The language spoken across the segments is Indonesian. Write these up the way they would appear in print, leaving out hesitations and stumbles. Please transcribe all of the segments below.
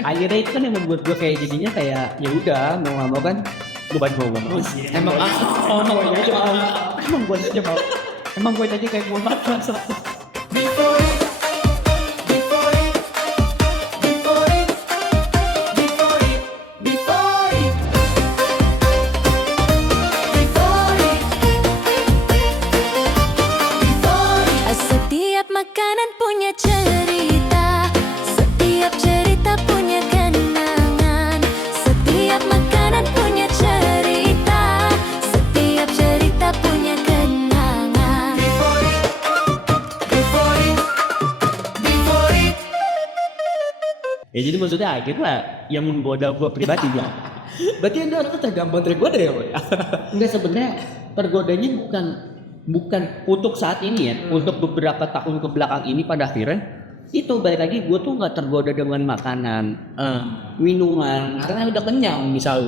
Akhirnya itu kan yang membuat gue kayak jadinya kayak ya udah mau nggak mau kan beban gue ngomong. Emang Emang gue aja mau. Emang gue tadi kayak gue makan. Setiap makanan punya cerita, setiap cerita punya kenangan. Setiap makanan punya cerita, setiap cerita punya kenangan. Ya jadi maksudnya akhirnya yang menggoda gue pribadi ya. berarti Anda orang tergampang tergoda ya, Boy? Enggak, sebenarnya tergodanya bukan untuk saat ini ya, untuk beberapa tahun ke belakang ini pada akhirnya itu balik lagi gue tuh nggak tergoda dengan makanan, minuman, Karena udah kenyang misal.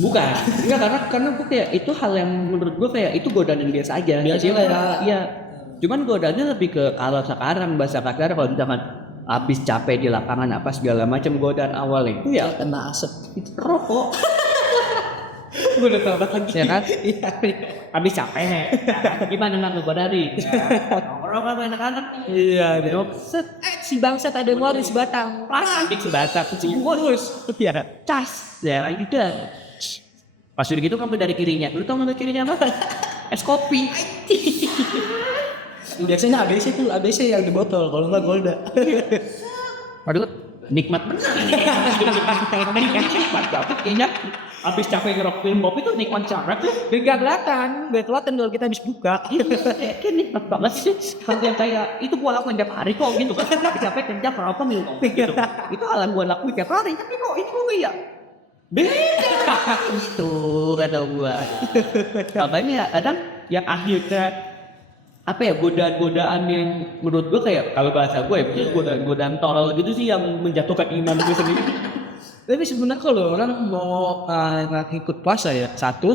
bukan, enggak karena gue kayak itu hal yang menurut gue kayak itu godaan yang biasa aja. Biasa Jadi, ya. Iya, cuman godaannya lebih ke kalau sekarang bahasa kasar kalau misalkan habis capek di lapangan apa segala macam godaan awal itu ya Kena asap. itu rokok. Gue udah tahu lagi. Ya kan? Iya. Habis capek gimana nggak ngegodari nongkrong sama anak-anak Iya. set Si bangsat ada yang waris batang. plastik sebatas si ngurus Iya. cas ya gitu pas udah gitu kamu dari kirinya lu tau nggak dari kirinya apa es kopi Biasanya ABC tuh, ABC yang di botol, kalau enggak Golda. waduh nikmat bener nikmat banget kayaknya habis capek ngerok film kopi tuh nikmat banget tuh Gak kelihatan kalau kita habis buka. kayak nikmat banget sih yang kayak itu gua lakuin tiap hari kok gitu kan capek kerja apa minum kopi gitu itu hal yang gua lakuin tiap hari tapi kok itu ya beda itu kata gua apanya ya kadang yang akhirnya apa ya godaan-godaan yang menurut gua kayak kalau bahasa gua ya godaan-godaan tolol gitu sih yang menjatuhkan iman gua sendiri. Tapi sebenarnya kalau orang mau ikut puasa ya, satu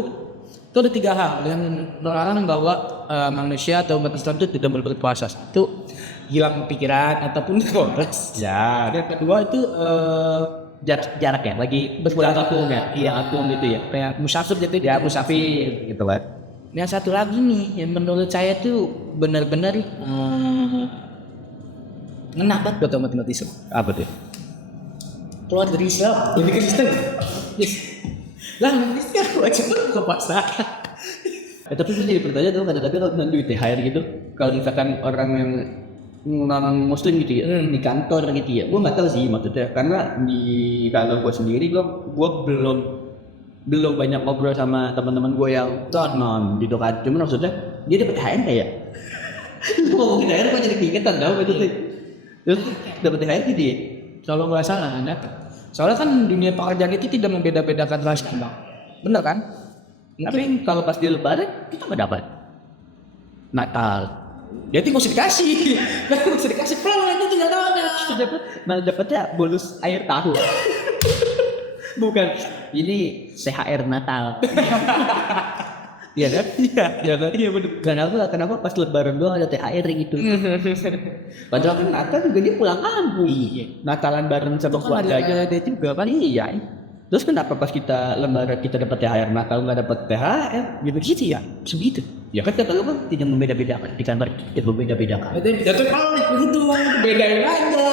itu ada 3 hal yang orang bawa manusia atau umat Islam itu tidak boleh berpuasa. Satu, hilang pikiran ataupun konteks. Ya, Dan kedua itu jarak ya lagi berpulang akum ya, iya akum gitu ya. kayak musafir jadi Ya musafir gitu kan. Yang satu lagi nih yang menurut saya tuh benar-benar ngena banget buat umat Islam. Apa tuh? Keluar dari Islam jadi Kristen. Yes. Lah Kristen wajib ke puasa. Tapi gue jadi bertanya tuh kadang-kadang kalau duit THR gitu, kalau misalkan orang yang non muslim gitu ya di kantor gitu ya, gue nggak tahu sih maksudnya karena di kantor gue sendiri gue belum banyak ngobrol sama teman-teman gue yang non gitu kan, cuman maksudnya dia dapat THR nggak ya? Gue ngomongin THR gue jadi keingetan tau itu sih, terus dapat THR gitu ya? Kalau nggak salah ada. Soalnya kan dunia pekerjaan itu tidak membeda-bedakan ras bang. Bener kan? Tapi kalau pas di lebaran kita nggak dapat Natal. Jadi nggak usah dikasih. Nggak usah dikasih pelan itu tidak tahu. Malah dapatnya bonus air tahu. Bukan. Ini CHR Natal. Iya kan? Iya kan? Iya benar. Kenapa pas lebaran doang ada THR gitu? Padahal kan Natal juga dia pulang kampung. Iya. Natalan bareng sama keluarganya dia juga kan iya. Terus kenapa pas kita lebaran kita dapat THR Natal nggak dapat THR? Gitu ya? Segitu. Ya kan kata lu kan tidak membeda-bedakan di kantor tidak membeda-bedakan. Jatuh balik begitu bedain aja.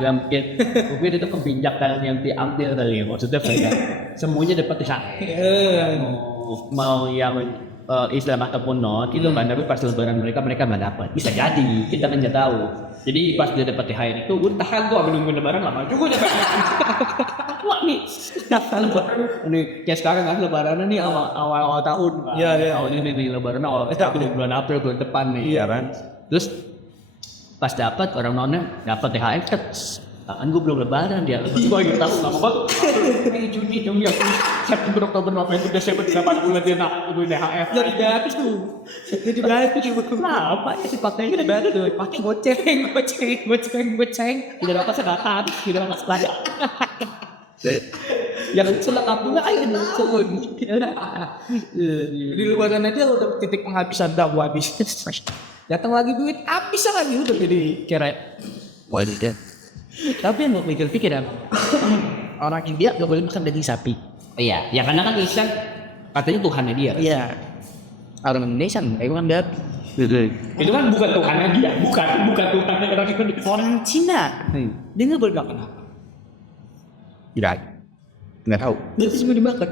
Gak mungkin, mungkin itu kebijakan yang diambil kali ya. Maksudnya kayak semuanya dapat THR. Mau yang Islam ataupun non itu kan, tapi pas lebaran mereka nggak dapat. Bisa jadi, kita kan nggak tahu. Jadi pas dia dapat THR itu, gue tahan gua belum lebaran lama juga dapat. Wah nih, nih kayak sekarang kan lebaran nih awal tahun. Iya. Awal ini lebaran awal bulan April bulan depan nih, ya kan. Terus pas dapat orang nonnya dapat THR kan gue belum lebaran dia gue lagi tahu nggak apa Juni dong ya September Oktober November Desember 8 bulan dia nak gue THR Ya tidak habis tuh. Jadi habis tuh. kenapa ya sih pakainya baru tuh pakai goceng tidak dapat sedekah tidak dapat sedekah yang selengkapnya aja Di lebaran aja udah titik penghabisan dakwah habis. Datang lagi duit habis lagi udah jadi kira. waduh Tapi yang gue pikir-pikir ya, orang India gak boleh makan daging sapi. Iya, ya karena kan Ihsan katanya Tuhannya dia. Iya. Orang Indonesia emang dia Itu kan bukan Tuhannya dia, bukan Tuhannya orang Indonesia. orang Cina. Dia nggak boleh makan apa. Tidak, nggak tahu. Dia semua dimakan.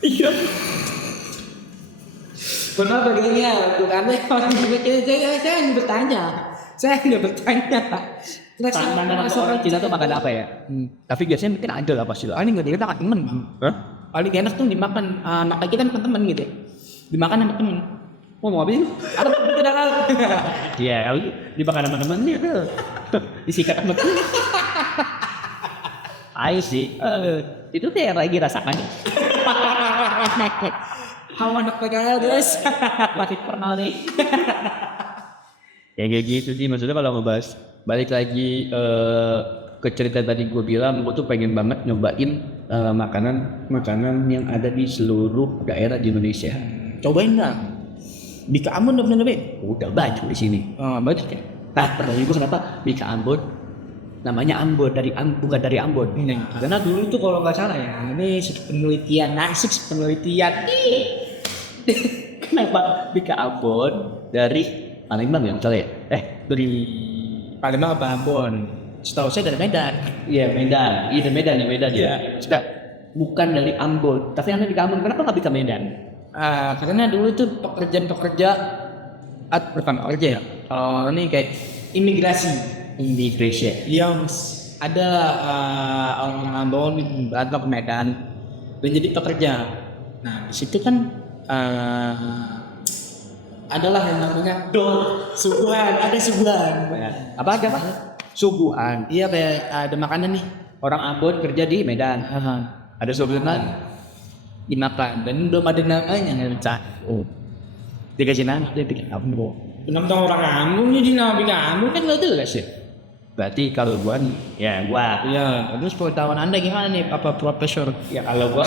Iya. Kenapa begini? Bukan orang saya yang bertanya. Saya nggak bertanya. Orang Cina tuh makan apa ya? Tapi biasanya mungkin ada lah pasti lah. Ini nggak kita temen. Hah? Paling enak tuh dimakan. Makan kita sama temen gitu. Dimakan sama temen. Mau apa sih? Ada temen tidak tahu. Iya, dimakan sama temen nih tuh. Disikat sama temen. Ayo sih. Itu tuh yang lagi rasakan. How anak PKL guys. Masih pernah nih. Ya kayak gitu sih, maksudnya kalau ngebahas balik lagi ke cerita tadi gue bilang, gue tuh pengen banget nyobain makanan yang ada di seluruh daerah di Indonesia. Cobain nggak? Bika Ambon udah pernah nyobain? Udah banyak di sini. Oh, banyak ya. Nah, pertanyaan gue kenapa Bika Ambon? Namanya Ambon bukan dari Ambon. Karena dulu tuh kalau nggak salah ya, ini penelitian Kenapa Bika Ambon dari Palembang ya misalnya? Dari Palembang apa Ambon? Setahu saya dari Medan. Iya Medan. Iya Medan ya. Sudah bukan dari Ambon, tapi anda di Ambon. Kenapa nggak bisa Medan? Karena dulu itu pekerja bukan pekerja ya. Ini kayak imigrasi yang ada orang Ambon berantau ke Medan dan jadi pekerja. Nah di situ kan adalah yang namanya suguhan. Apa? Suguhan. Iya kayak ada makanan nih. Orang Ambon kerja di Medan. Ada suguhan Dimakan dan belum ada namanya nggak. Dikasih nama dia Bika Ambon. Kenapa orang Ambon ini nama Bika Ambon kan nggak jelas ya. Berarti kalau gua nih, ya gua. Iya. Terus pengetahuan anda gimana nih, Pak Profesor? Ya kalau gua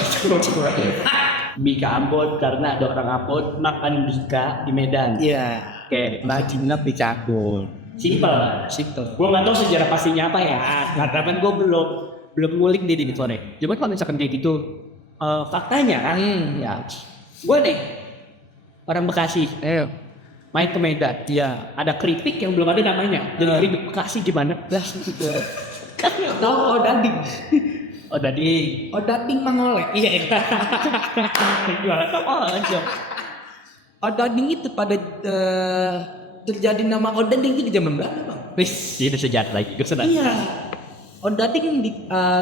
Bika Ambon karena ada orang Ambon makan Bika di Medan. Iya. Kayak Bajingan Bika Ambon. Simpel. Gua nggak tahu sejarah pastinya apa ya. Nggak tahu kan gua belum ngulik di sore. Cuma kalau misalkan kayak gitu, faktanya, ya, gua nih orang Bekasi. Main ke Medan, Iya. ada keripik yang belum ada namanya. Dan keripik Bekasi gimana? Tahu odading. Odading. Odading mangolek. Iya. Odading itu pada terjadi nama odading itu di zaman Belanda, Bang. Ini sejarah lagi. Gue senang. Iya. Odading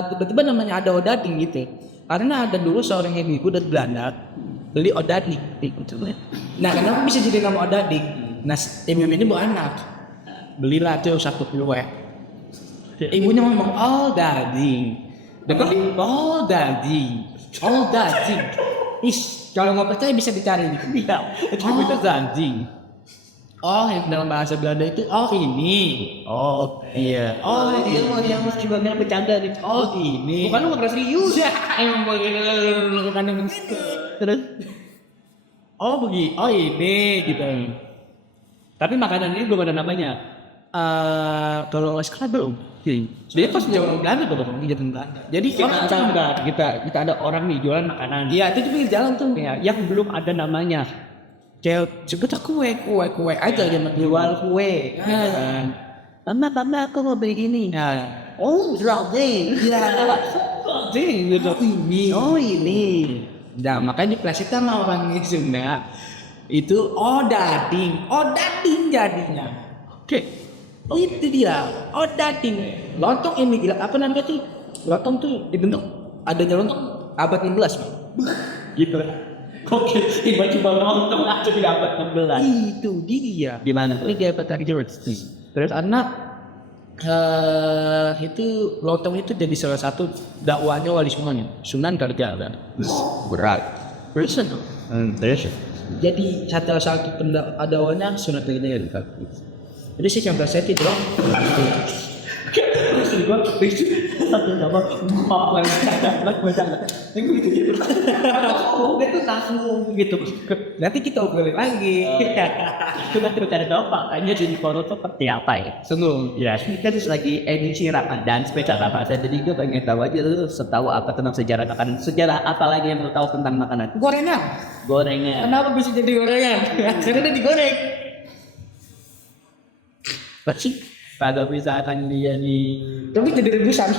tiba-tiba namanya ada odading gitu. Karena ada dulu seorang ibu dari Belanda beli odading. Nah, kenapa bisa jadi nama odading? Nah, ibu ini bawa anak. Belilah tuh satu kue. Ibunya ngomong odading. Dengar odading. Kalau nggak percaya bisa dicari di video. Odading. Yang dalam bahasa Belanda itu ini. Iya. Yang masih banyak bercanda nih. Ini. Bukan lu nggak serius ya? Terus ini gitu. Tapi makanan ini belum ada namanya. Kalau sekarang belum. Dia pas jauh Belanda tuh. Jadi kita ada orang nih jualan makanan. iya itu di pinggir jalan tuh. Ya, yang belum ada namanya. Sebut kue aja dia Jual kue. Mama aku mau beli ini. Roti. Roti gitu. Ini. Nah makanya di kelas kita sama orang Sunda itu odading jadinya. Oke. Itu dia odading. Lontong ini gila apa namanya sih? Lontong tuh dibentuk adanya lontong abad 16 Bang. Gitu. Oke, tiba-tiba lontong aja di abad 16. Itu dia. Gimana? Ini dia abad 16. Terus anak itu lontong itu jadi salah satu dakwahnya Wali Songo, Sunan Kalijaga. Berat. Terus jadi salah satu dakwahnya Sunan Kalijaga. Jadi saya contoh saya itu satu nama tahu gitu. Nanti kita obrolin lagi. Coba cerita dong makanya di Koro tuh seperti apa ya? Sungguh. Ya, ini kan lagi edisi Ramadan spesial Ramadan. Jadi gue pengen tahu aja lu setahu apa tentang sejarah makanan. Sejarah apa lagi yang lu tahu tentang makanan? Gorengan. Gorengan. Kenapa bisa jadi gorengan? Karena udah digoreng. Pasti pada misalkan dia di Tapi jadi rebusan.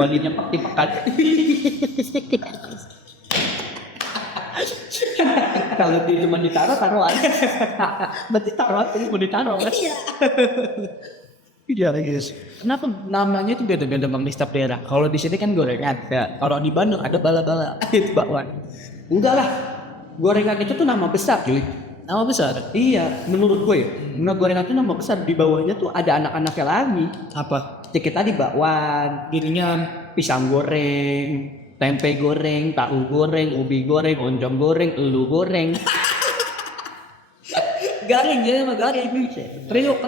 polinya pakai pekat. Kalau dia cuma ditaruh taruhan. Berarti taruhan ini mau ditaruh kan? Iya guys. Kenapa namanya itu beda-beda bang di setiap daerah? Kalau di sini kan gorengan. Ya. Kalau di Bandung ada bala-bala. Itu bakwan. Enggak lah. Gorengan itu tuh nama besar cuy. Nama besar. Iya, menurut gue ya. Nah, gorengan itu nama besar. Di bawahnya tuh ada anak-anaknya lagi. Apa? Sedikit tadi bakwan, Giringan. pisang goreng, tempe goreng, tahu goreng, ubi goreng, oncom goreng, elu goreng. Garing ya mah garing. Kriuk.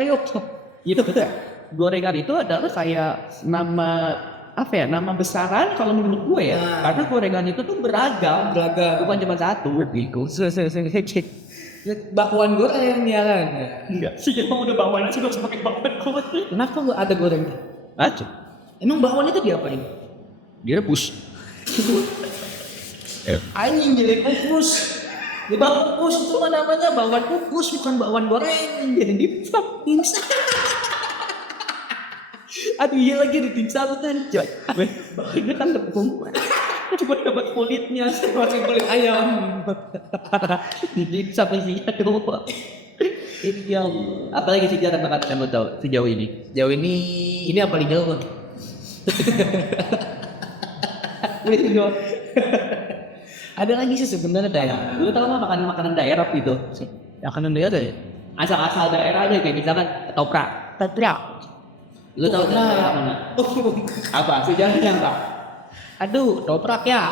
Itu betul. Gorengan itu adalah kayak nama apa ya? Nama besaran kalau menurut gue ya. Nah. Karena gorengan itu tuh beragam. Bukan cuma satu. Gitu. Bakwan goreng ya kan? Enggak. Sih emang udah bakwan sih gak usah pakai bakwan goreng. Kenapa nggak ada goreng? Aja. Emang bakwan itu diapain? Direbus. Anjing jadi kukus. Di bakwan kukus itu namanya bakwan kukus bukan bakwan goreng. Jadi dimsum. Aduh iya lagi di dimsum kan coy. Ini kan tepung. Cuma dapat kulitnya. Masih kulit ayam. Jadi sampai sih aduh. Ini yang apalagi sejarah makanan yang lo tahu sejauh ini. Jauh ini apa paling jauh? Itu Ada lagi sih sebenarnya daerah. lu tahu nggak makanan daerah itu? Makanan daerah ya? Asal-asal daerah aja kayak misalkan ketoprak. Lu tahu daerah mana? Apa sejarahnya apa? Aduh, ketoprak ya.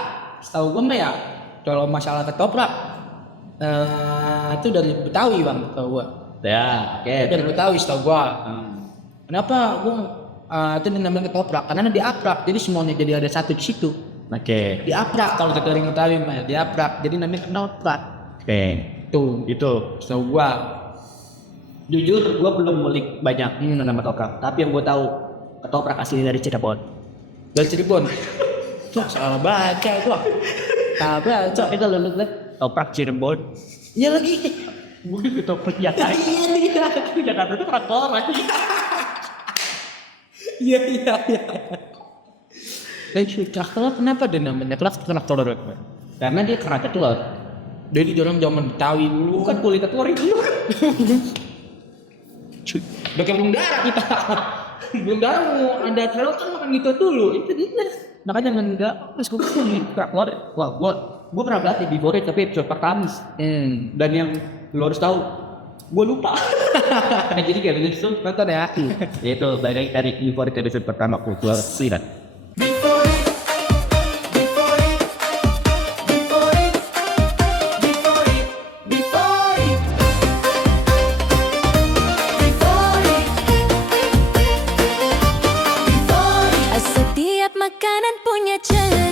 Setahu gue mah ya. Kalau masalah ketoprak, itu dari Betawi bang, setahu gue. Ya, oke. Itu dari Betawi setahu gue. Kenapa gue itu dinamakan ketoprak? Karena diaprak, jadi semuanya jadi ada satu di situ. Oke. Diaprak kalau kata orang Betawi mah, diaprak. Jadi namanya ketoprak. Oke. Tuh, Itu. setahu gue. Jujur, gue belum ngulik banyak nama ketoprak. Tapi yang gue tahu ketoprak asli dari Cirebon. Dari Cirebon. Wah, salah baca itu. Tapi Cok, itu lu lihat ketoprak Cirebon. iya lagi. Mungkin ketoprak Jakarta. Jakarta itu kantoran. Iya. Kerak kenapa ada namanya kerak telur? Karena dia kerak telur. Dari zaman Betawi dulu. Bukan kulit telur itu. Udah kayak belum darah kita. Belum darah mau ada telur kan makan gitu dulu. Itu dia. Makanya enggak pas gue kerak telur. Wah, gue pernah berlatih di Boret tapi episode pertama. Dan yang lo harus tahu, gue lupa. Nah, jadi kayak begitu Nonton ya. itu bagian dari Boret episode pertama gue lihat. Setiap makanan punya cerita.